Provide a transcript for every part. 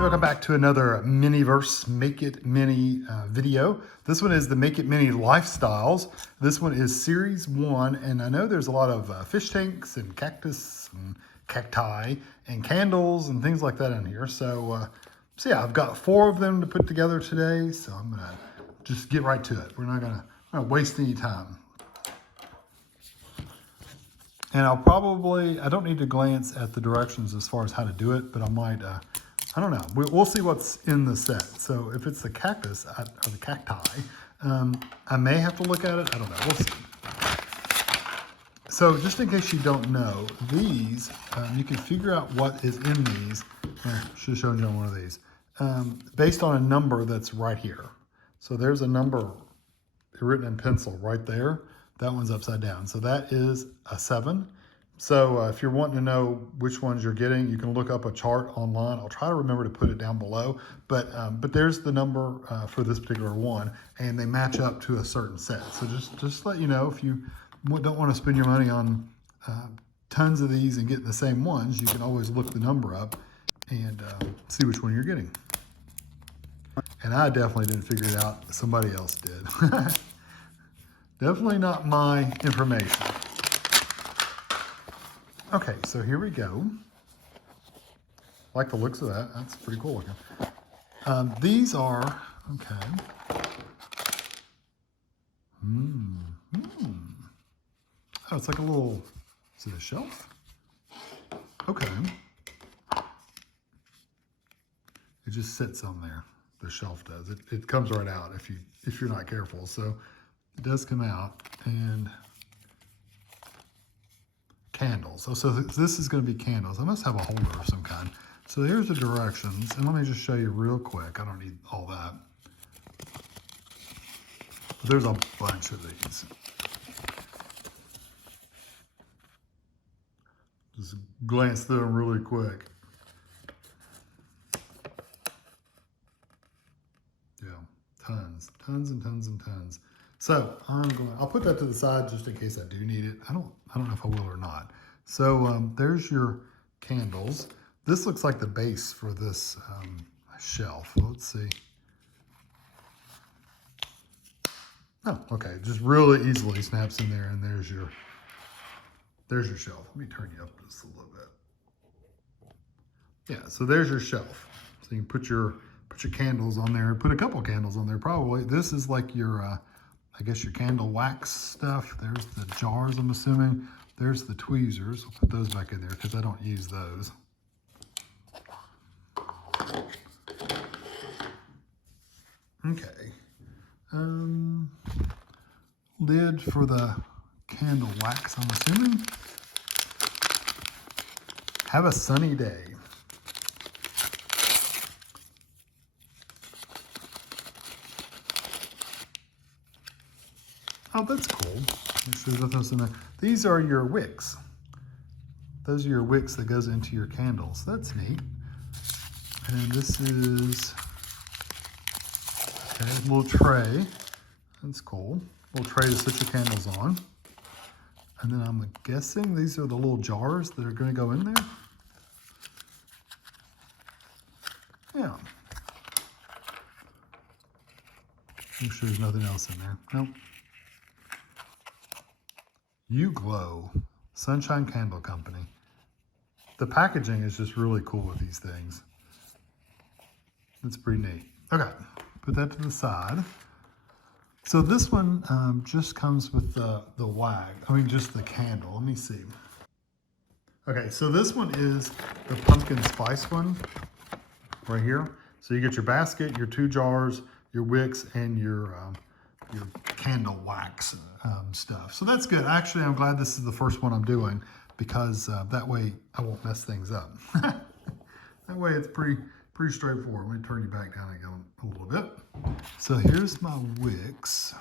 Welcome back to another MiniVerse Make It Mini video. This one is the Make It Mini Lifestyles. This one is Series 1, and I know there's a lot of fish tanks and cactus and cacti and candles and things like that in here. So yeah, I've got 4 of them to put together today, so I'm gonna just get right to it. We're not gonna waste any time. And I don't need to glance at the directions as far as how to do it, but I might, I don't know. We'll see what's in the set. So if it's the cactus or the cacti, I may have to look at it. I don't know. We'll see. So just in case you don't know, these, you can figure out what is in these. I should have shown you on one of these. Based on a number that's right here. So there's a number written in pencil right there. That one's upside down. So that is a 7. So if you're wanting to know which ones you're getting, you can look up a chart online. I'll try to remember to put it down below. But there's the number for this particular one, and they match up to a certain set. So just let you know, if you don't want to spend your money on tons of these and get the same ones, you can always look the number up and see which one you're getting. And I definitely didn't figure it out. Somebody else did. Definitely not my information. Okay, so here we go. Like the looks of that. That's pretty cool looking. These are, okay. Oh, it's like a little, is it a shelf? Okay. It just sits on there. The shelf does. It comes right out if you're not careful. So it does come out, and candles. So this is going to be candles. I must have a holder of some kind. So here's the directions, and let me just show you real quick. I don't need all that. But there's a bunch of these. Just glance through them really quick. Yeah, tons and tons and tons. So I'll put that to the side just in case I do need it. I don't know if I will or not. So there's your candles. This looks like the base for this shelf. Let's see. Oh, okay. Just really easily snaps in there, and there's your shelf. Let me turn you up just a little bit. Yeah. So there's your shelf. So you can put your candles on there. Put a couple candles on there probably. This is like your I guess your candle wax stuff. There's the jars, I'm assuming. There's the tweezers. We'll put those back in there because I don't use those. Okay. Lid for the candle wax, I'm assuming. Have a sunny day. Oh, that's cool. Make sure there's nothing else in there. These are your wicks. Those are your wicks that goes into your candles. That's neat. And this is, okay, a little tray. That's cool. A little tray to set your candles on. And then I'm guessing these are the little jars that are going to go in there. Yeah. Make sure there's nothing else in there. Nope. You Glow, Sunshine Candle Company. The packaging is just really cool with these things. That's pretty neat. Okay, put that to the side. So this one just comes with the wag. I mean, just the candle. Let me see. Okay, so this one is the pumpkin spice one right here. So you get your basket, your 2 jars, your wicks, and your candle wax stuff. So that's good. Actually, I'm glad this is the first one I'm doing because that way I won't mess things up. That way it's pretty straightforward. Let me turn you back down again a little bit. So here's my wicks.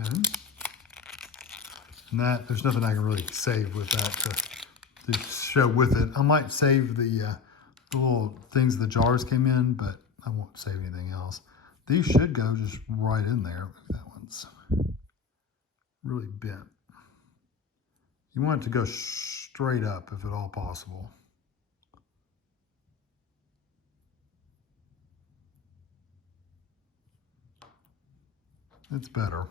Okay. And that, there's nothing I can really save with that to show with it. I might save the little things the jars came in, but I won't save anything else. These should go just right in there. That one's really bent. You want it to go straight up if at all possible. It's better.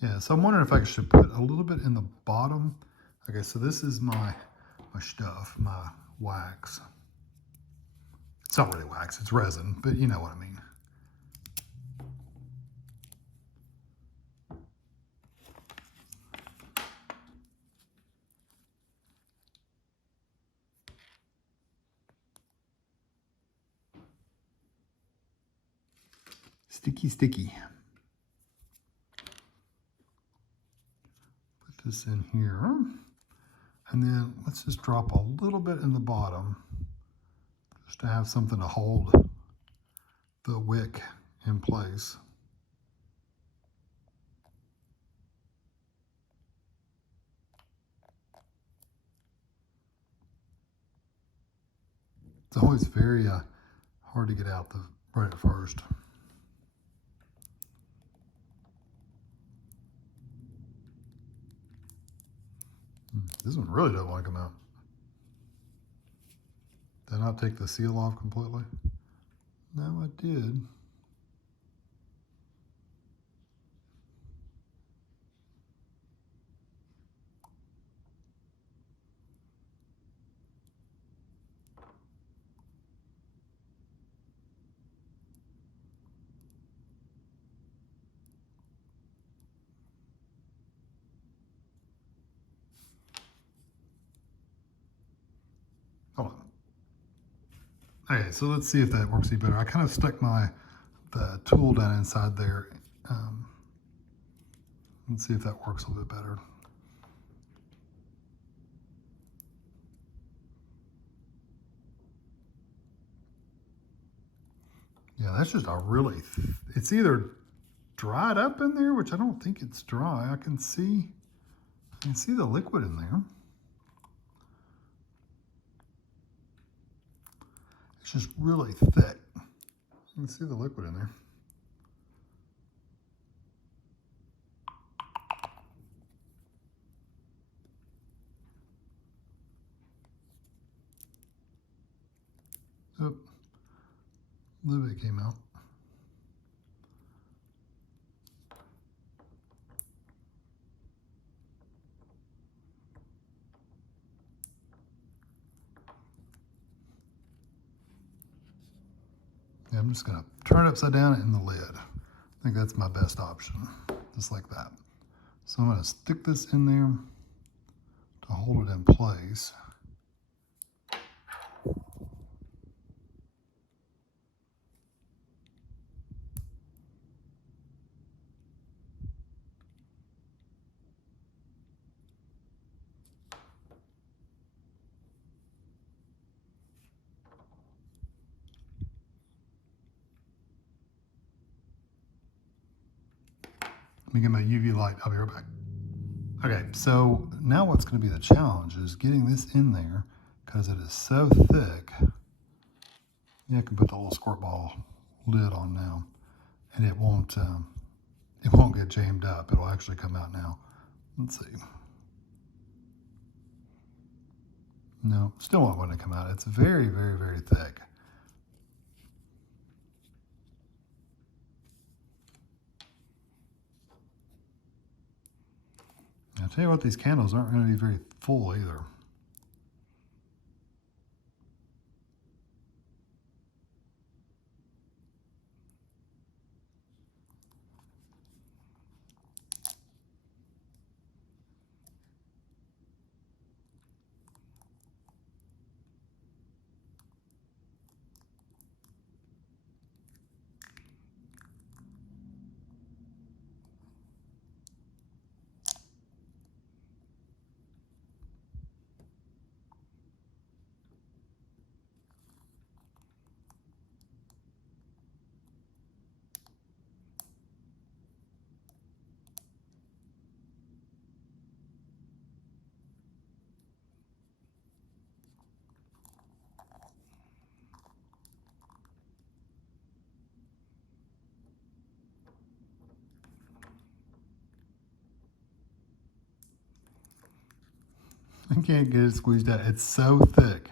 Yeah, so I'm wondering if I should put a little bit in the bottom. Okay, so this is my stuff, my wax. It's not really wax, it's resin, but you know what I mean. Sticky, sticky. Put this in here. And then let's just drop a little bit in the bottom just to have something to hold the wick in place. It's always very hard to get out right at first. This one really doesn't want to come out. Did I not take the seal off completely? No, I did. Hold on. Okay, so let's see if that works any better. I kind of stuck the tool down inside there. Let's see if that works a little bit better. Yeah, that's just a really, it's either dried up in there, which I don't think it's dry. I can see the liquid in there. It's just really thick. You can see the liquid in there. Oh, a little bit came out. Yeah, I'm just gonna turn it upside down in the lid. I think that's my best option, just like that. So I'm gonna stick this in there to hold it in place. Let me get my UV light. I'll be right back. Okay, so now what's going to be the challenge is getting this in there because it is so thick. Yeah, I can put the little squirt ball lid on now, and it won't get jammed up. It'll actually come out now. Let's see. No, still won't want to come out. It's very, very, very thick. I'll tell you what, these candles aren't going to be very full either. I can't get it squeezed out. It's so thick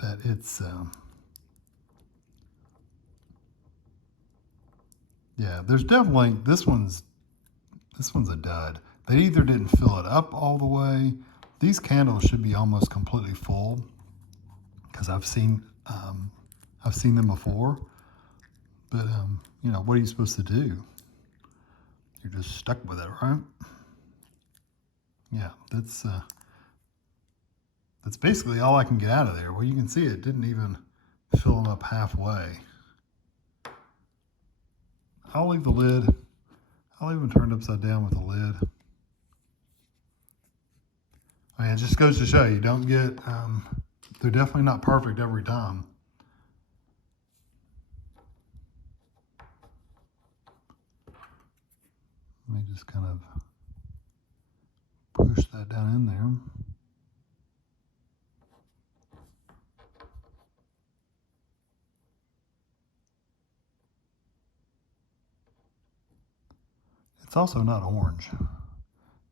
that it's, yeah, there's definitely, this one's a dud. They either didn't fill it up all the way. These candles should be almost completely full because I've seen them before. But, you know, what are you supposed to do? You're just stuck with it, right? Yeah, that's basically all I can get out of there. Well, you can see it didn't even fill them up halfway. I'll leave the lid. I'll even turn it upside down with the lid. I mean, it just goes to show you don't get, they're definitely not perfect every time. Let me just kind of push that down in there. It's also not orange.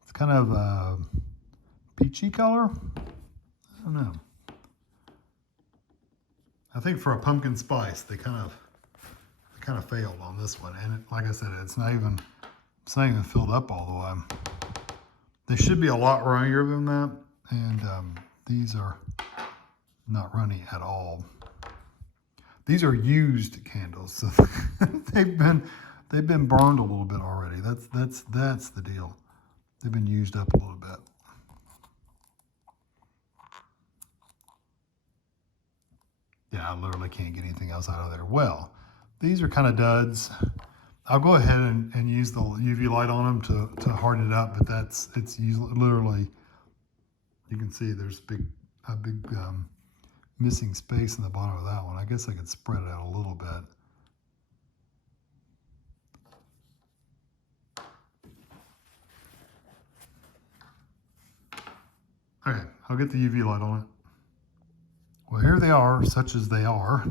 It's kind of a peachy color. I don't know. I think for a pumpkin spice, they kind of failed on this one. And like I said, it's not even filled up all the way. They should be a lot runnier than that, and these are not runny at all. These are used candles, so they've been burned a little bit already. That's the deal. They've been used up a little bit. Yeah, I literally can't get anything else out of there. Well, these are kind of duds. I'll go ahead and use the UV light on them to harden it up, but it's literally, you can see there's a big missing space in the bottom of that one. I guess I could spread it out a little bit. Okay, I'll get the UV light on it. Well, here they are, such as they are.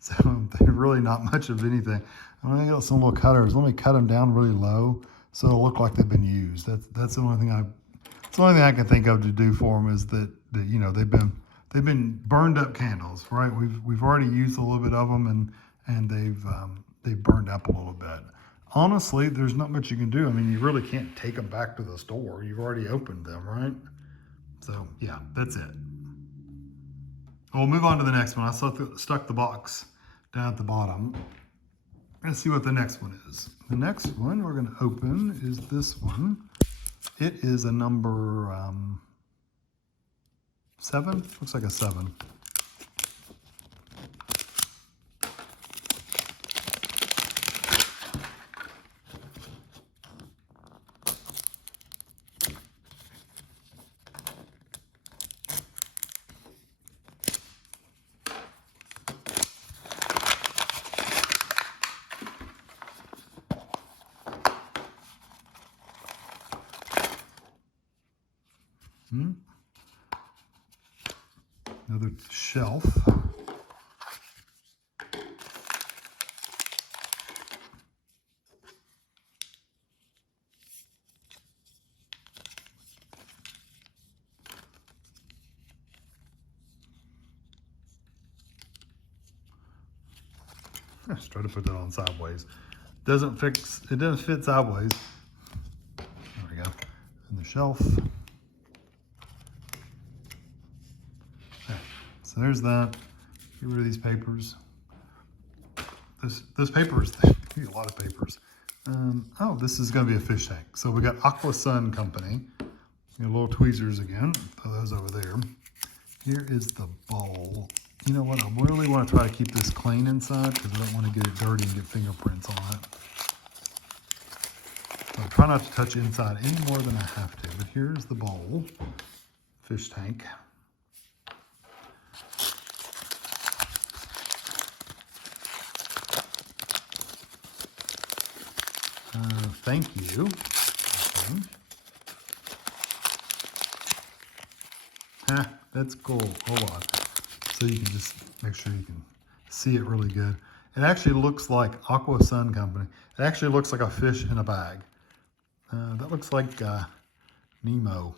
So they're really not much of anything. I'm gonna get some little cutters. Let me cut them down really low so it'll look like they've been used. That's the only thing I can think of to do for them is that you know they've been burned up candles, right? We've already used a little bit of them and they've burned up a little bit. Honestly, there's not much you can do. I mean, you really can't take them back to the store. You've already opened them, right? So yeah, that's it. We'll move on to the next one. I stuck the box down at the bottom. Let's see what the next one is. The next one we're going to open is this one. It is a number 7. Looks like a 7. Another shelf. Let's try to put that on sideways. It doesn't fit sideways. There we go. And the shelf. So there's that. Get rid of these papers. Those papers, they need a lot of papers. Oh, this is going to be a fish tank. So we got Aqua Sun Company. Got little tweezers again. Throw those over there. Here is the bowl. You know what? I really want to try to keep this clean inside because I don't want to get it dirty and get fingerprints on it. So I try not to touch inside any more than I have to. But here's the bowl, fish tank. Thank you. Okay. That's cool. Hold on. So you can just make sure you can see it really good. It actually looks like Aqua Sun Company. It actually looks like a fish in a bag. That looks like Nemo.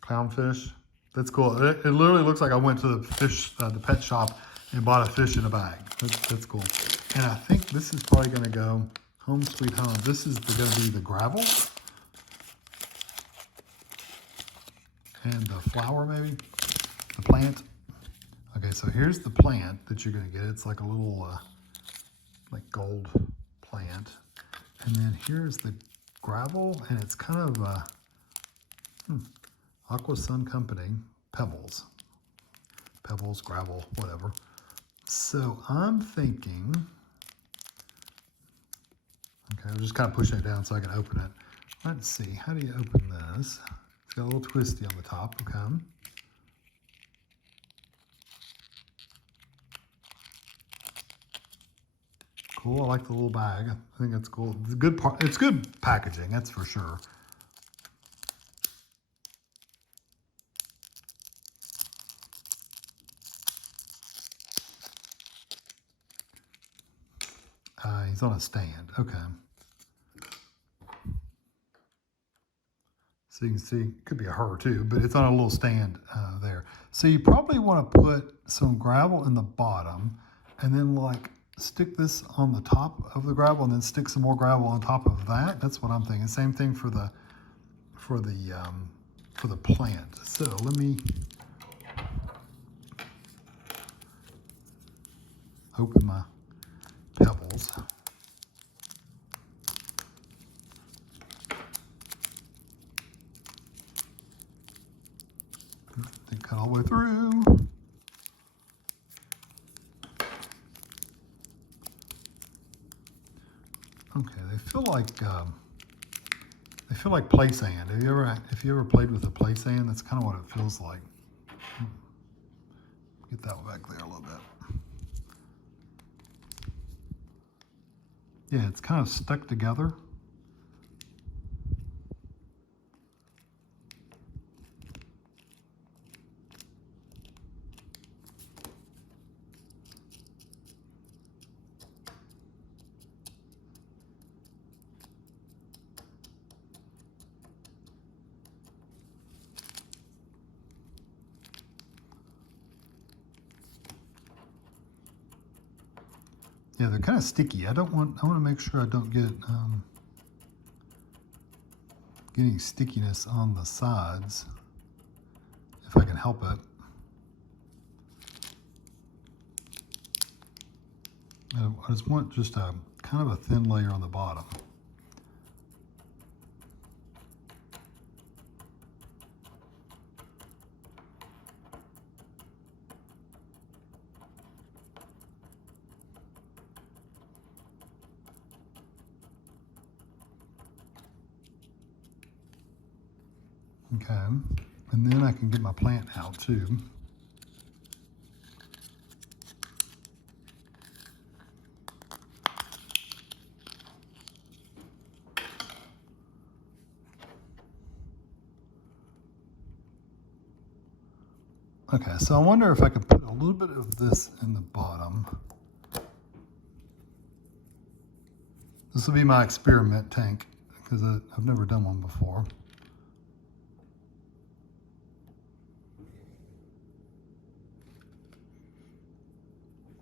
Clownfish. That's cool. It literally looks like I went to the pet shop and bought a fish in a bag. That's cool. And I think this is probably going to go home sweet home. This is going to be the gravel. And the flower, maybe? The plant. Okay, so here's the plant that you're going to get. It's like a little, like gold plant. And then here's the gravel, and it's kind of Aqua Sun Company, Pebbles. Pebbles, gravel, whatever. So I'm thinking, okay, I'm just kind of pushing it down so I can open it. Let's see, how do you open this? It's got a little twisty on the top, okay. Cool, I like the little bag. I think it's cool. It's good part. It's good packaging, that's for sure. He's on a stand. Okay. So you can see, it could be a her too, but it's on a little stand there. So you probably want to put some gravel in the bottom, and then like stick this on the top of the gravel, and then stick some more gravel on top of that. That's what I'm thinking. Same thing for the plant. So let me open my pebbles. They cut all the way through. Okay, they feel like play sand. If you ever played with a play sand, that's kind of what it feels like. Get that one back there a little bit. Yeah, it's kind of stuck together. Yeah, they're kind of sticky. I want to make sure I don't get any stickiness on the sides, if I can help it. I just want just a kind of a thin layer on the bottom. Okay, and then I can get my plant out too. Okay, so I wonder if I could put a little bit of this in the bottom. This will be my experiment tank, because I've never done one before.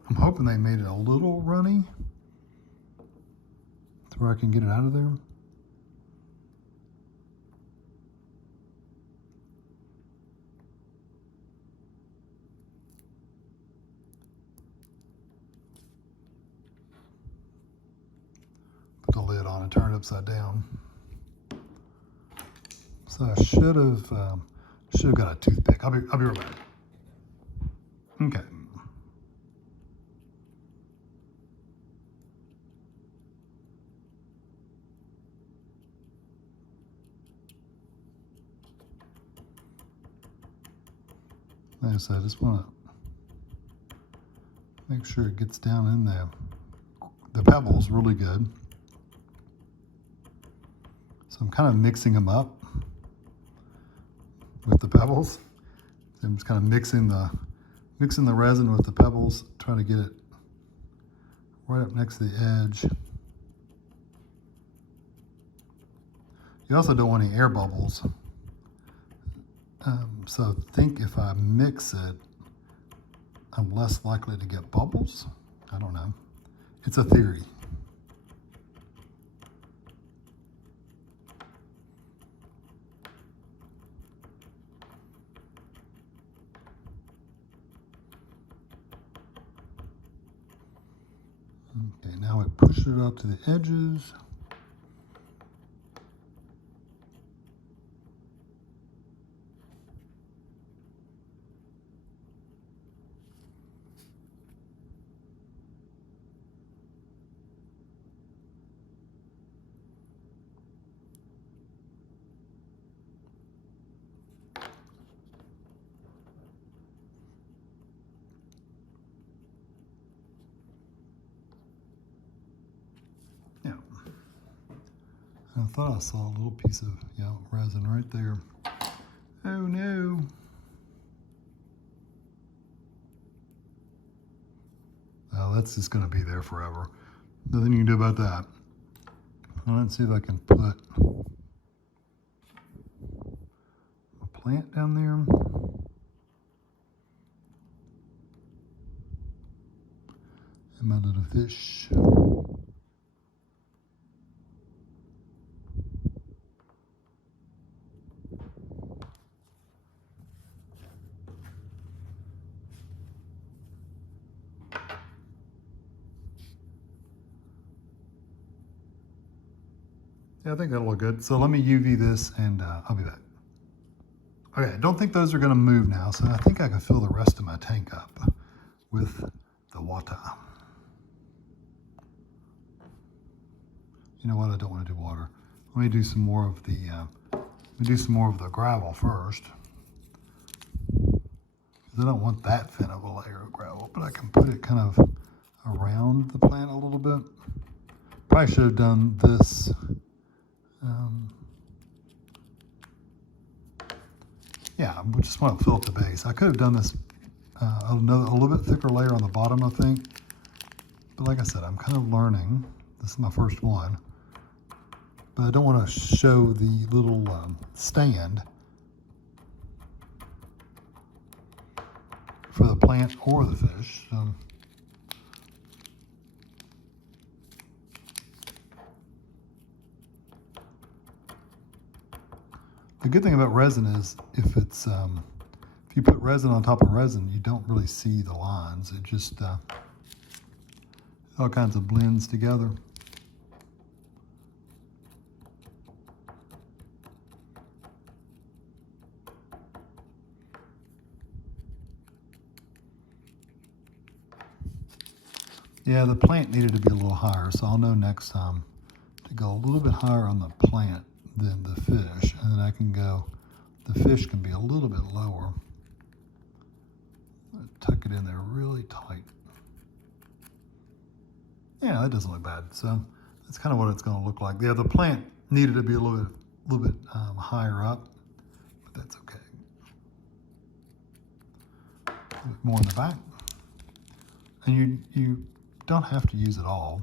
I'm hoping they made it a little runny to where I can get it out of there. Put the lid on and turn it upside down. So I should have got a toothpick. I'll be right back. Okay. Like I said, I just want to make sure it gets down in there. The pebbles really good. So I'm kind of mixing them up with the pebbles. So I'm just kind of mixing the resin with the pebbles, trying to get it right up next to the edge. You also don't want any air bubbles. So I think if I mix it, I'm less likely to get bubbles. I don't know. It's a theory. Okay, now I push it up to the edges. Yeah. I thought I saw a little piece of resin right there. Oh no. Well, that's just going to be there forever. Nothing you can do about that. Let's see if I can put a plant down there. And my little fish. Yeah, I think that'll look good. So let me UV this and I'll be back. Okay, I don't think those are gonna move now, so I think I can fill the rest of my tank up with the water. You know what, I don't wanna do water. Let me do some more of the gravel first. Because I don't want that thin of a layer of gravel, but I can put it kind of around the plant a little bit. Probably should have done this. Yeah, I just want to fill up the base. I could have done this a little bit thicker layer on the bottom, I think. But like I said, I'm kind of learning. This is my first one. But I don't want to show the little stand for the plant or the fish. So. The good thing about resin is if you put resin on top of resin, you don't really see the lines. It just all kinds of blends together. Yeah, the plant needed to be a little higher, so I'll know next time to go a little bit higher on the plant than the fish, and then I can go, the fish can be a little bit lower. Tuck it in there really tight. Yeah, that doesn't look bad. So that's kind of what it's going to look like. Yeah, the plant needed to be a little bit higher up, but that's okay. A bit more in the back, and you don't have to use it all.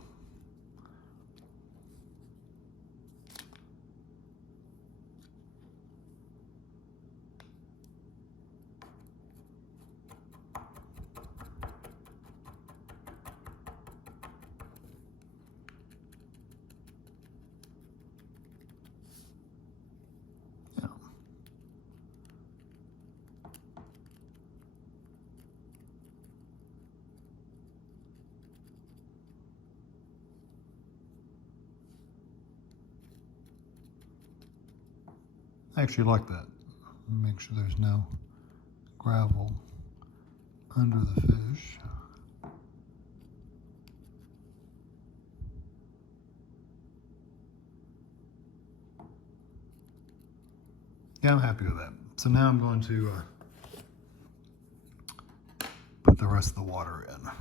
I actually like that. Make sure there's no gravel under the fish. Yeah, I'm happy with that. So now I'm going to put the rest of the water in.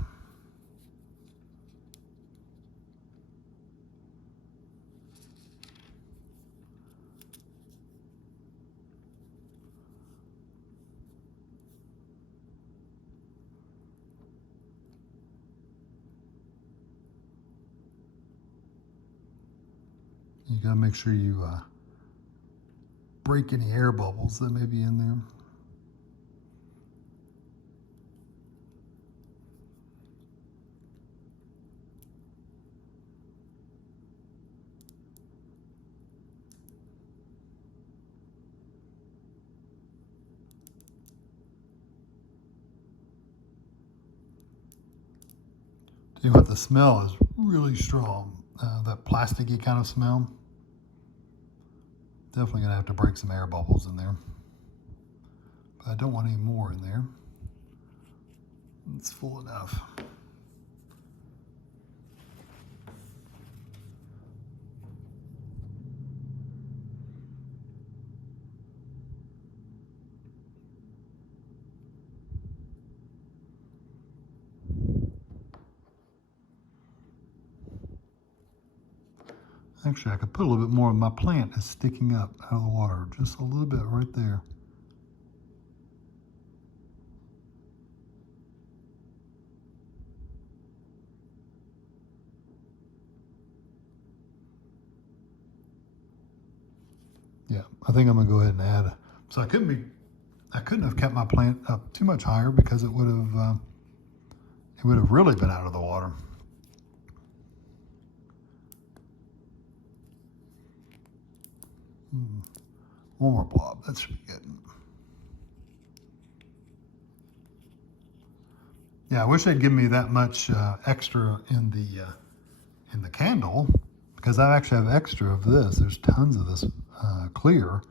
You gotta make sure you break any air bubbles that may be in there. You know what, the smell is really strong, that plasticky kind of smell. Definitely gonna have to break some air bubbles in there. But I don't want any more in there. It's full enough. Actually, I could put a little bit more. My plant is sticking up out of the water, just a little bit right there. Yeah, I think I'm gonna go ahead and add. So I couldn't have kept my plant up too much higher because it would have really been out of the water. One more blob, that should be good. Yeah, I wish they'd give me that much extra in the candle, because I actually have extra of this. There's tons of this clear,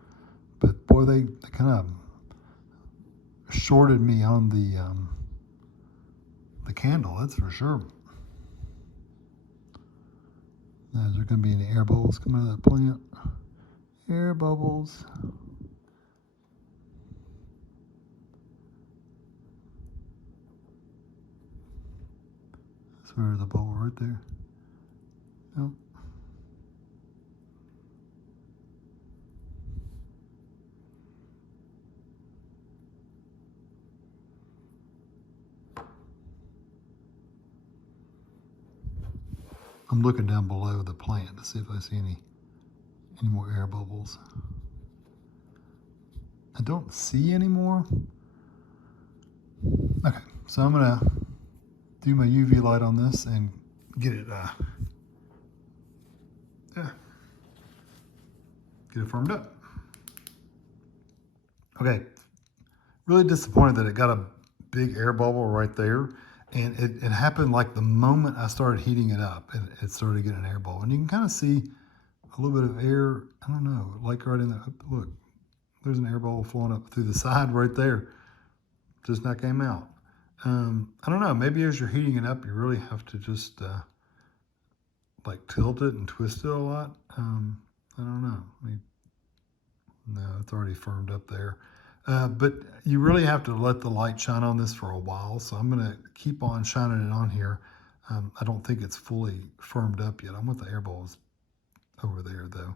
but boy, they kind of shorted me on the candle, that's for sure. Now, is there going to be any air bubbles coming out of that plant? Air bubbles. So there's a bubble right there. Nope. I'm looking down below the plant to see if I see any more air bubbles. I don't see any more. Okay, so I'm gonna do my UV light on this and get it firmed up. Okay, really disappointed that it got a big air bubble right there, and it happened like the moment I started heating it up, it started getting an air bubble, and you can kind of see a little bit of air, I don't know, like right in there. Look, there's an air bubble flowing up through the side right there. Just not came out. I don't know, maybe as you're heating it up, you really have to just like tilt it and twist it a lot. I don't know. No, it's already firmed up there. But you really have to let the light shine on this for a while. So I'm gonna keep on shining it on here. I don't think it's fully firmed up yet. I want the air bubbles over there though.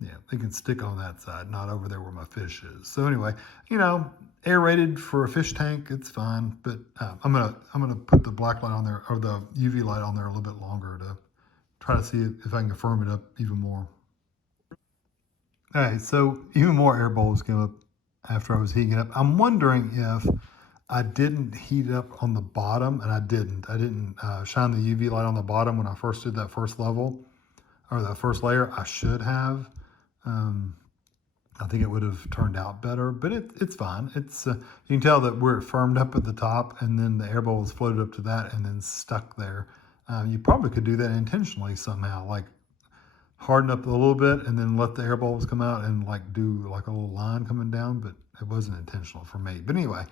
Yeah, they can stick on that side, not over there where my fish is. So anyway, you know, aerated for a fish tank, it's fine. But I'm gonna put the black light on there, or the UV light on there, a little bit longer to try to see if I can firm it up even more. All right, so even more air bubbles came up after I was heating it up. I'm wondering if I didn't heat it up on the bottom, and I didn't. I didn't shine the UV light on the bottom when I first did that first level, or that first layer. I should have. I think it would have turned out better, but it's fine. It's you can tell that where it firmed up at the top, and then the air bubbles floated up to that and then stuck there. You probably could do that intentionally somehow, like harden up a little bit and then let the air bubbles come out and like do like a little line coming down, but it wasn't intentional for me. But anyway,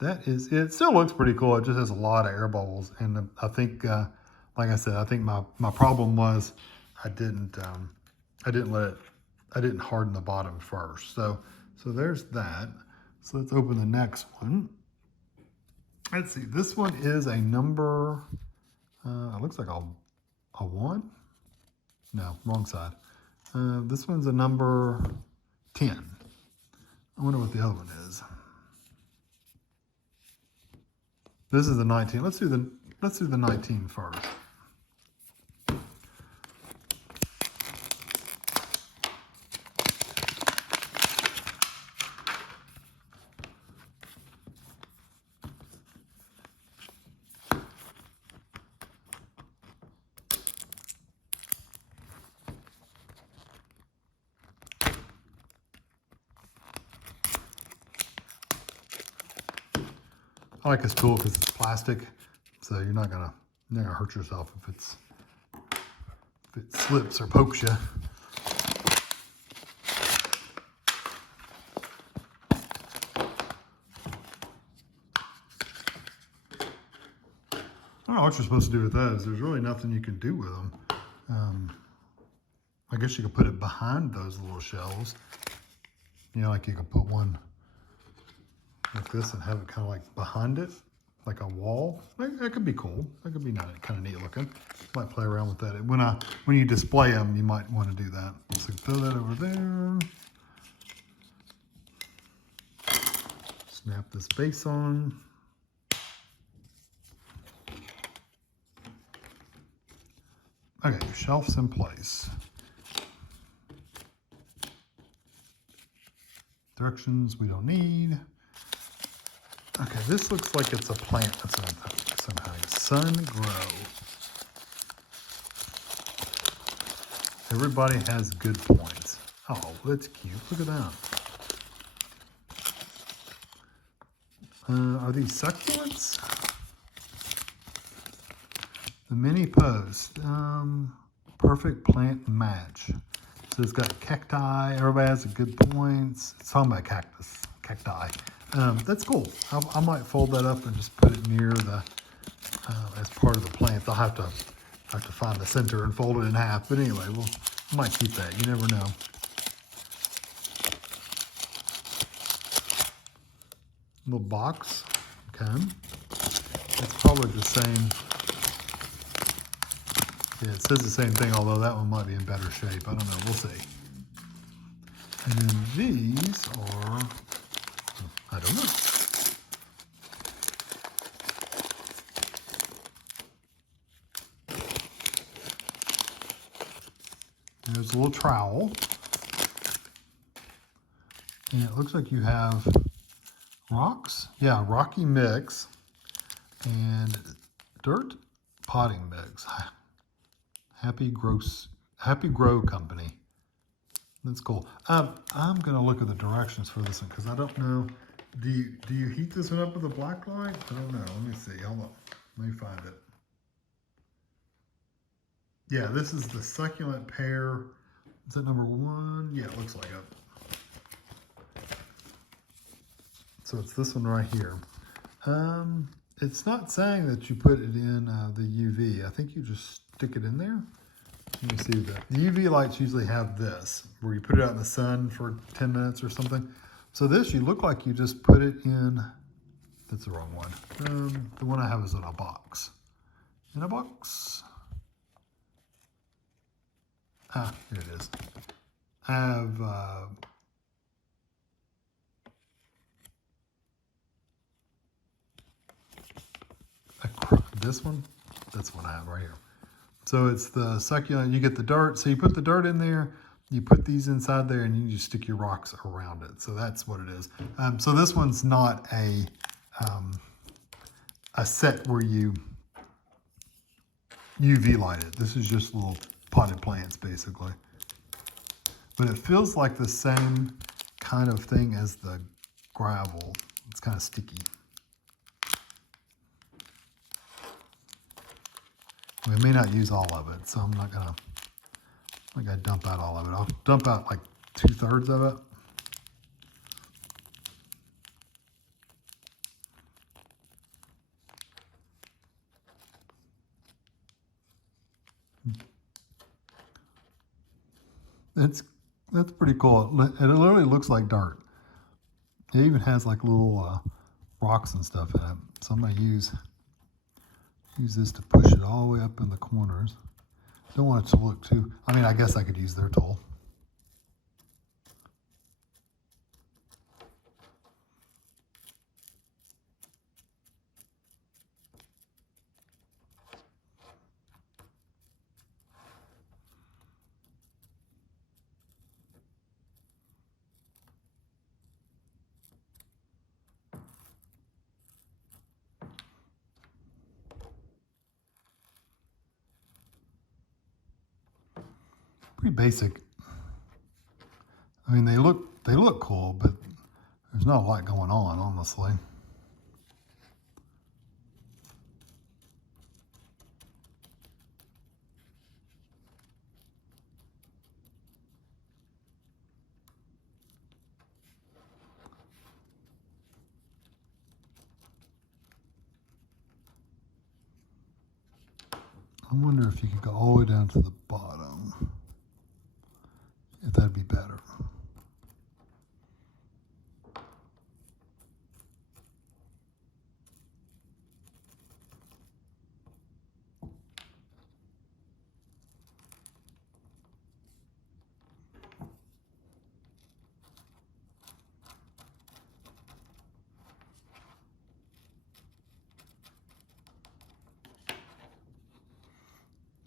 that is it. It still looks pretty cool. It just has a lot of air bubbles, and I think, like I said, I think my problem was I didn't harden the bottom first. So there's that. So let's open the next one. Let's see. This one is a number. It looks like a 1. No, wrong side. This one's a number 10. I wonder what the other one is. This is the 19. Let's do the 19 first. I like this tool because it's plastic, so you're not gonna hurt yourself if it slips or pokes you. I don't know what you're supposed to do with those. There's really nothing you can do with them. I guess you could put it behind those little shells. You know, like you could put one like this and have it kind of like behind it, like a wall. That could be cool. That could be kind of neat looking. Might play around with that. When you display them, you might want to do that. So throw that over there. Snap this base on. Okay, shelf's in place. Directions we don't need. Okay, this looks like it's a plant of some kind. Sun Grow. Everybody has good points. Oh, that's cute. Look at that. Are these succulents? The mini post. Perfect plant match. So it's got cacti. Everybody has good points. It's talking about cacti. That's cool. I might fold that up and just put it near the as part of the plant. I'll have to find the center and fold it in half. But anyway, I might keep that. You never know. Little box. Okay. It's probably the same. Yeah, it says the same thing, although that one might be in better shape. I don't know. We'll see. And then these are, I don't know. There's a little trowel. And it looks like you have rocks. Yeah, rocky mix and dirt potting mix. Happy Grow Company. That's cool. I'm gonna look at the directions for this one because I don't know. Do you heat this one up with a black light? I don't know. Let me see. Hold on. Let me find it. Yeah, this is the succulent pear. Is that number 1? Yeah, it looks like it. So it's this one right here. It's not saying that you put it in the UV. I think you just stick it in there. Let me see that. The UV lights usually have this, where you put it out in the sun for 10 minutes or something. So this, you look like you just put it in, that's the wrong one. The one I have is in a box. In a box. Ah, here it is. I have, this one, that's what I have right here. So it's the succulent, you get the dirt. So you put the dirt in there, you put these inside there, and you just stick your rocks around it. So that's what it is. So this one's not a set where you UV light it. This is just little potted plants, basically. But it feels like the same kind of thing as the gravel. It's kind of sticky. We may not use all of it, so I'm not gonna dump out all of it. I'll dump out like 2/3 of it. That's pretty cool. It literally looks like dirt. It even has like little rocks and stuff in it. So I'm gonna use this to push it all the way up in the corners. Don't want it to look too, I mean, I guess I could use their tool. Pretty basic. I mean, they look cool, but there's not a lot going on, honestly. I wonder if you could go all the way down to the bottom, if that'd be better.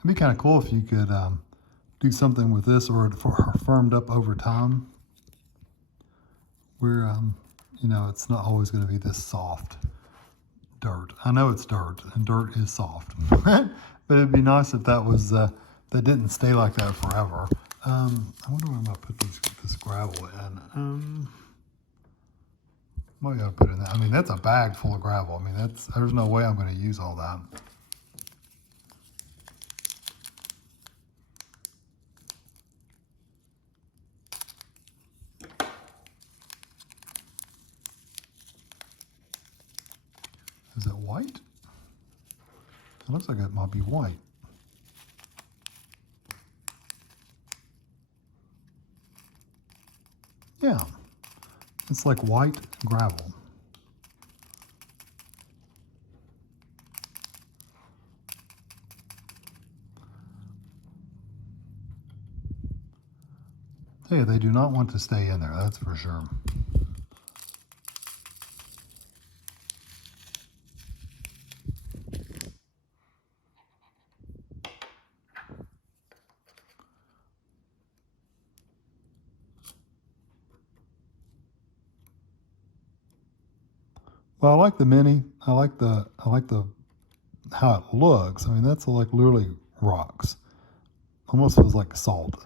It'd be kind of cool if you could do something with this or for firmed up over time where, you know, it's not always going to be this soft dirt. I know it's dirt and dirt is soft, but it'd be nice if that was, that didn't stay like that forever. I wonder where I'm going to put this gravel in. What do I put in that? I mean, that's a bag full of gravel. I mean, there's no way I'm going to use all that. Is it white? It looks like it might be white. Yeah, it's like white gravel. Hey, they do not want to stay in there, that's for sure. Well, I like the mini. I like the how it looks. I mean, that's like literally rocks. Almost feels like salt.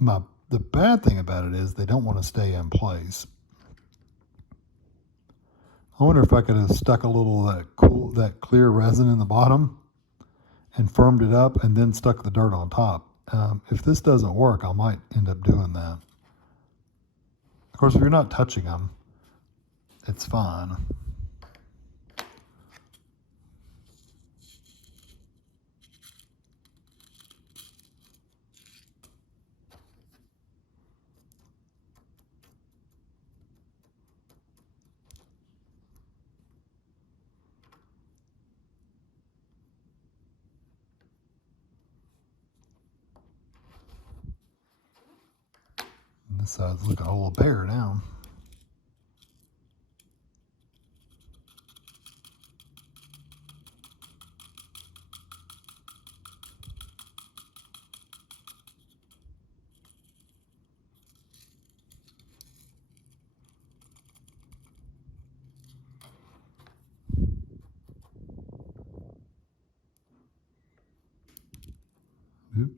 The bad thing about it is they don't want to stay in place. I wonder if I could have stuck a little of that clear resin in the bottom and firmed it up and then stuck the dirt on top. If this doesn't work, I might end up doing that. Of course, if you're not touching them, it's fine. This side's looking a little bare now. Yep.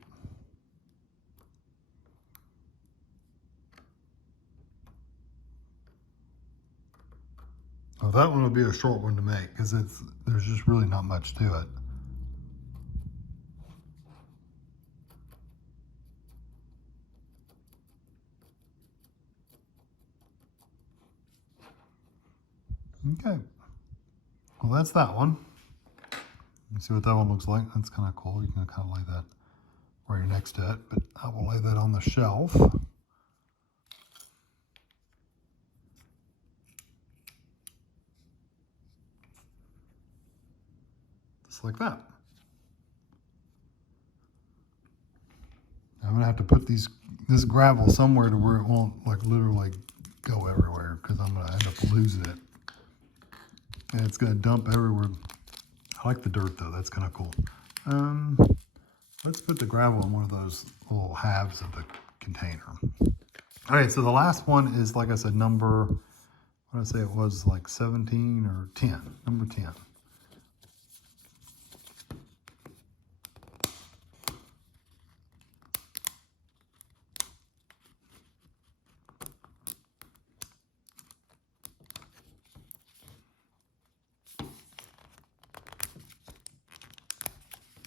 Well, that one will be a short one to make because there's just really not much to it. Okay. Well, that's that one. You see what that one looks like? That's kind of cool. You can kind of lay that right next to it, but I will lay that on the shelf. Just like that. I'm gonna have to put this gravel somewhere to where it won't like literally go everywhere because I'm gonna end up losing it. And it's gonna dump everywhere. I like the dirt though, that's kind of cool. Let's put the gravel in one of those little halves of the container. All right, so the last one is, like I said, number, what did I say it was, like 17 or 10, number 10.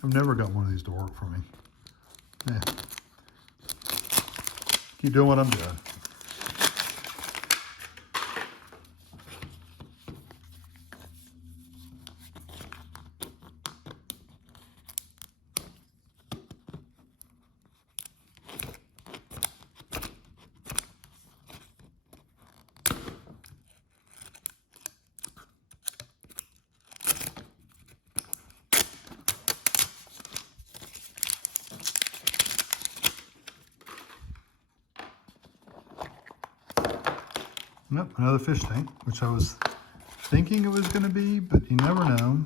I've never got one of these to work for me. Yeah. Keep doing what I'm doing. Yep, another fish tank, which I was thinking it was going to be, but you never know.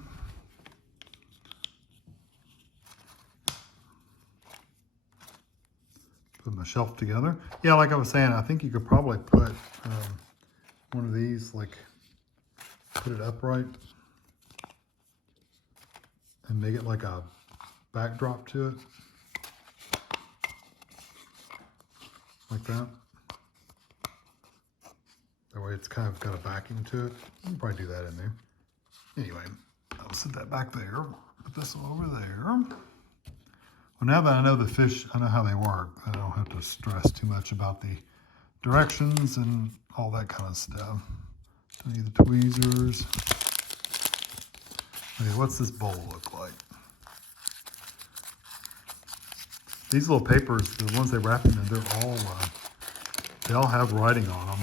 Put my shelf together. Yeah, like I was saying, I think you could probably put one of these, like, put it upright and make it like a backdrop to it. Like that. That way it's kind of got a backing to it. You can probably do that in there. Anyway, I'll set that back there. Put this one over there. Well, now that I know the fish, I know how they work. I don't have to stress too much about the directions and all that kind of stuff. Don't need the tweezers. Okay, what's this bowl look like? These little papers, the ones they wrap them in, they all have writing on them.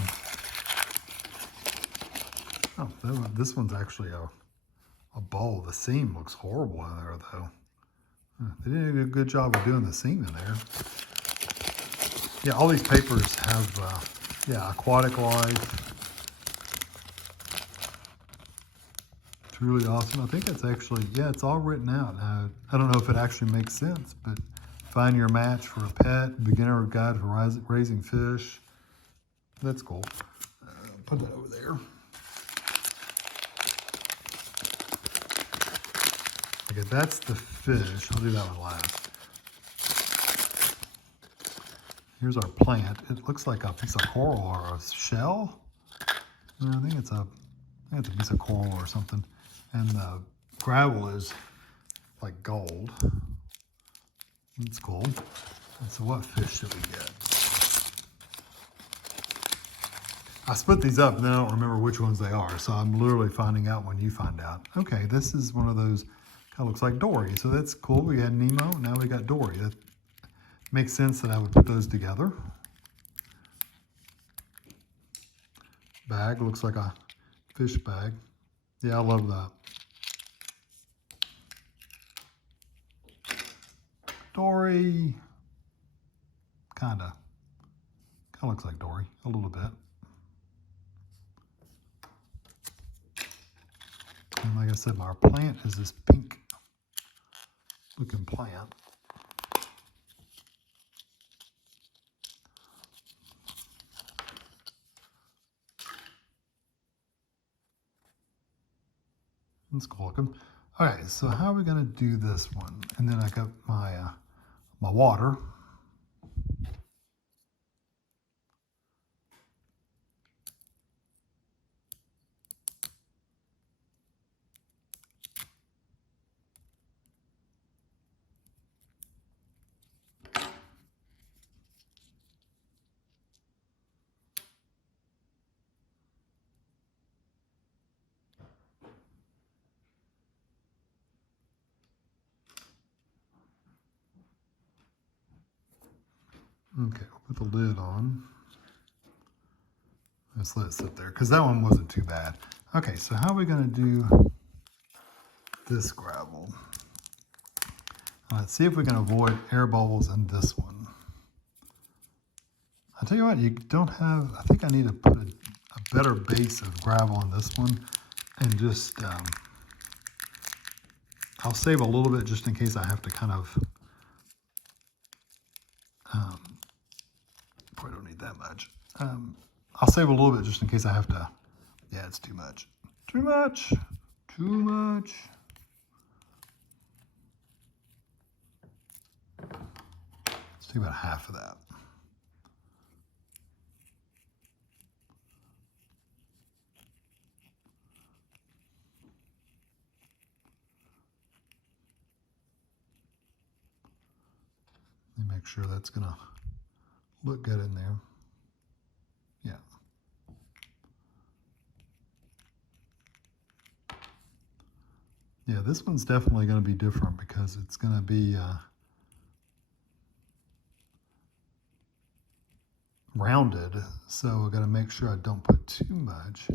Oh, this one's actually a bowl. The seam looks horrible in there, though. They did a good job of doing the seam in there. Yeah, all these papers have, yeah, aquatic life. It's really awesome. I think it's actually, yeah, it's all written out. I don't know if it actually makes sense, but find your match for a pet, beginner guide for raising fish. That's cool. Put that over there. Okay, that's the fish. I'll do that one last. Here's our plant. It looks like a piece of coral or a shell. No, I think it's a piece of coral or something. And the gravel is like gold. That's cool. And so what fish should we get? I split these up and then I don't remember which ones they are. So I'm literally finding out when you find out. Okay, this is one of those, kind of looks like Dory. So that's cool. We had Nemo, now we got Dory. That makes sense that I would put those together. Bag looks like a fish bag. Yeah, I love that. Dory, kinda looks like Dory a little bit. And like I said, our plant is this pink looking plant. It's cool looking. All right, so how are we gonna do this one? And then I got my my water. Okay, we'll put the lid on. Let's let it sit there, because that one wasn't too bad. Okay, so how are we gonna do this gravel? Let's see if we can avoid air bubbles in this one. I tell you what, you don't have, I think I need to put a better base of gravel in this one and just, I'll save a little bit just in case I have to kind of, probably don't need that much. I'll save a little bit just in case I have to, yeah, it's too much. Too much, too much. Let's do about half of that. Let me make sure that's gonna look good in there. Yeah. Yeah, this one's definitely gonna be different because it's gonna be rounded. So I gotta make sure I don't put too much.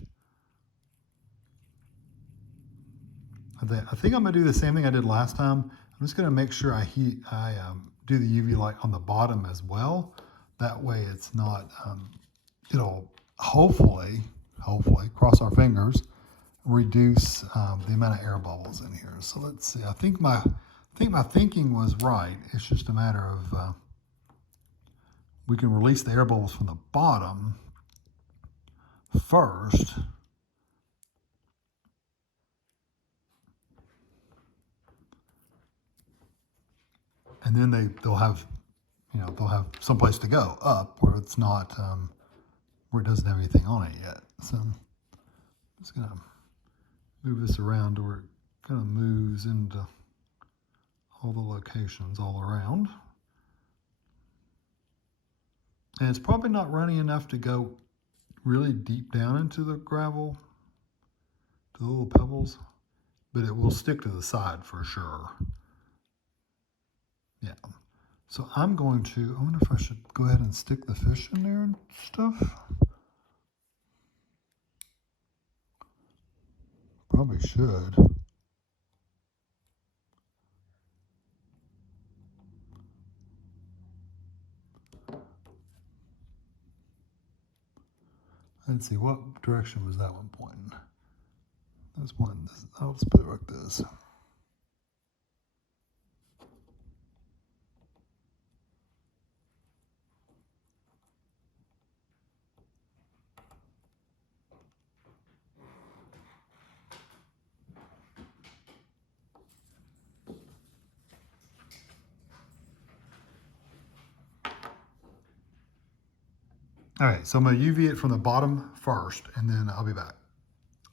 I think I'm gonna do the same thing I did last time. I'm just gonna make sure I do the UV light on the bottom as well. That way it's not, it'll hopefully, cross our fingers, reduce the amount of air bubbles in here. So let's see. I think my thinking was right. It's just a matter of we can release the air bubbles from the bottom first. And then they'll have, they'll have someplace to go up where it's not, where it doesn't have anything on it yet. So I'm just gonna move this around to where it kind of moves into all the locations all around. And it's probably not runny enough to go really deep down into the gravel, to the little pebbles, but it will stick to the side for sure. Yeah. So I wonder if I should go ahead and stick the fish in there and stuff. Probably should. Let's see, what direction was that one pointing? That's one. I'll just put it like this. All right, so I'm gonna UV it from the bottom first, and then I'll be back.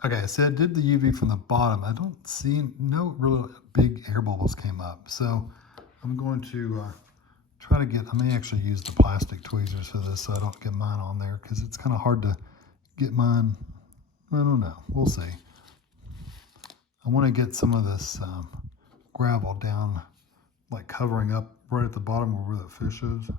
Okay, I said did the UV from the bottom. I don't see, no real big air bubbles came up. So I'm going to try to I may actually use the plastic tweezers for this so I don't get mine on there, because it's kind of hard to get mine. I don't know, we'll see. I want to get some of this gravel down, like covering up right at the bottom where the fish is.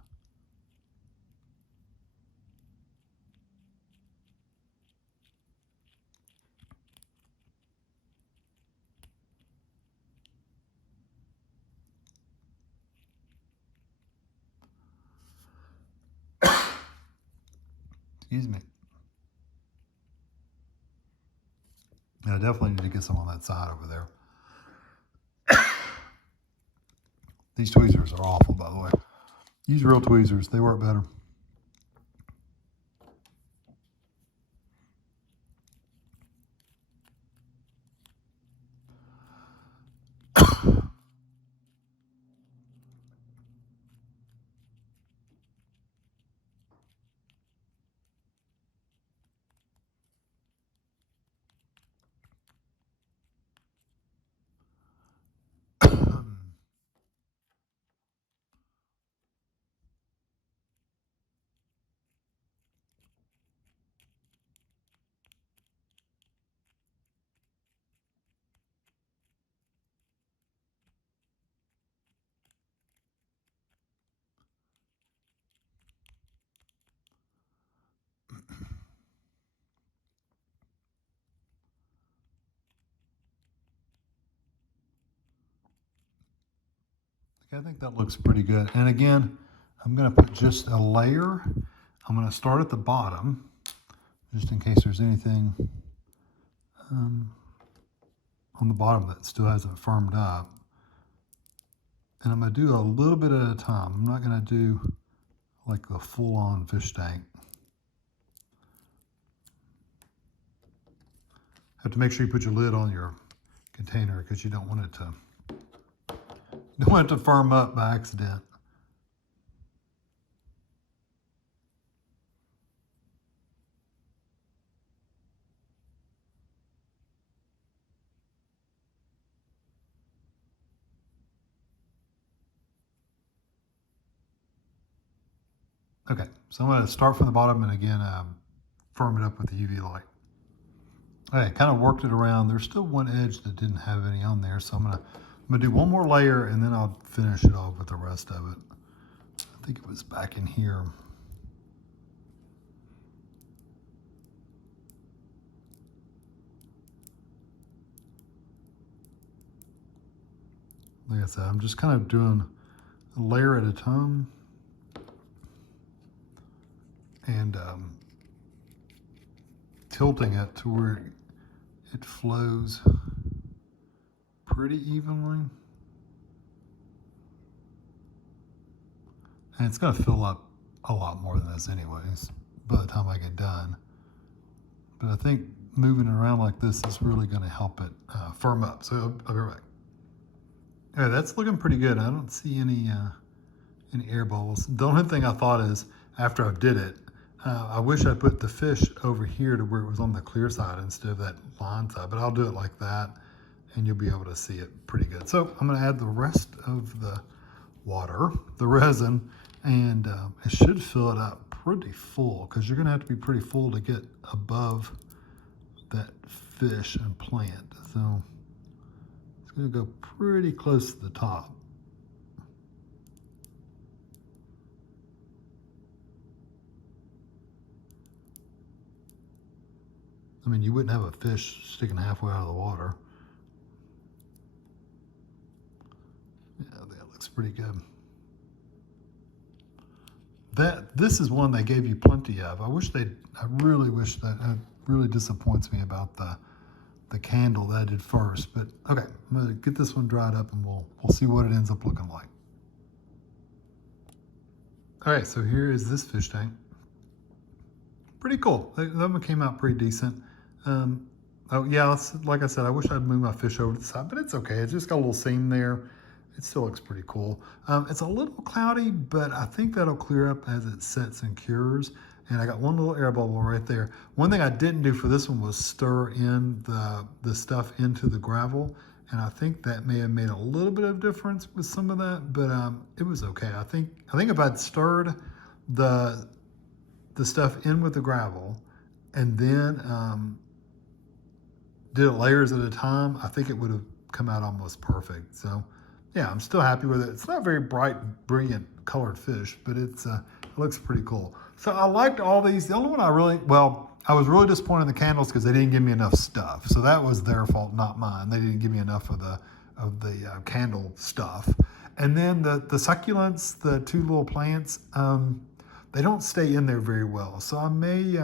Excuse me. And I definitely need to get some on that side over there. These tweezers are awful, by the way. Use real tweezers, they work better. I think that looks pretty good. And again, I'm going to put just a layer. I'm going to start at the bottom, just in case there's anything on the bottom that still hasn't firmed up. And I'm going to do a little bit at a time. I'm not going to do like the full-on fish tank. Have to make sure you put your lid on your container because you don't want it to firm up by accident. Okay, so I'm going to start from the bottom and again firm it up with the UV light. Okay, kind of worked it around. There's still one edge that didn't have any on there, so I'm gonna do one more layer and then I'll finish it off with the rest of it. I think it was back in here. Like I said, I'm just kind of doing a layer at a time. And tilting it to where it flows pretty evenly. And it's going to fill up a lot more than this anyways by the time I get done. But I think moving it around like this is really going to help it firm up. So I'll be right back. Okay, that's looking pretty good. I don't see any air bubbles. The only thing I thought is, after I did it, I wish I put the fish over here to where it was on the clear side instead of that line side, but I'll do it like that and you'll be able to see it pretty good. So I'm going to add the rest of the water, the resin, and it should fill it up pretty full, because you're going to have to be pretty full to get above that fish and plant. So it's going to go pretty close to the top. I mean, you wouldn't have a fish sticking halfway out of the water. Yeah, that looks pretty good. This is one they gave you plenty of. I really wish that, it really disappoints me about the candle that I did first. But okay, I'm gonna get this one dried up and we'll see what it ends up looking like. All right, so here is this fish tank. Pretty cool. That one came out pretty decent. Oh yeah, like I said, I wish I'd moved my fish over to the side, but it's okay. It's just got a little seam there. It still looks pretty cool. It's a little cloudy, but I think that'll clear up as it sets and cures. And I got one little air bubble right there. One thing I didn't do for this one was stir in the stuff into the gravel. And I think that may have made a little bit of difference with some of that, but it was okay. I think if I'd stirred the stuff in with the gravel and then did it layers at a time, I think it would have come out almost perfect. So yeah, I'm still happy with it. It's not very bright, brilliant colored fish, but it looks pretty cool. So I liked all these. The only one I was really disappointed in the candles because they didn't give me enough stuff. So that was their fault, not mine. They didn't give me enough of the candle stuff. And then the succulents, the two little plants, they don't stay in there very well. So I may,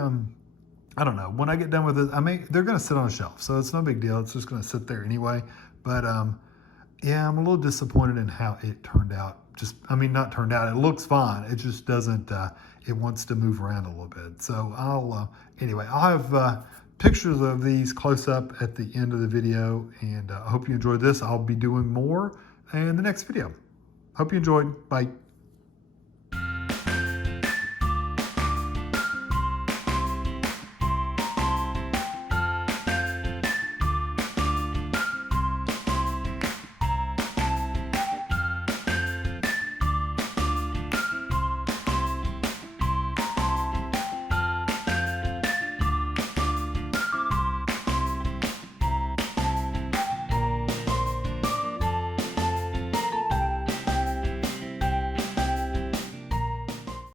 I don't know, when I get done with it, they're gonna sit on a shelf. So it's no big deal. It's just gonna sit there anyway. But yeah, I'm a little disappointed in how it turned out. Not turned out, it looks fine. It just doesn't, it wants to move around a little bit. So anyway, I'll have pictures of these close up at the end of the video, and I hope you enjoyed this. I'll be doing more in the next video. Hope you enjoyed. Bye.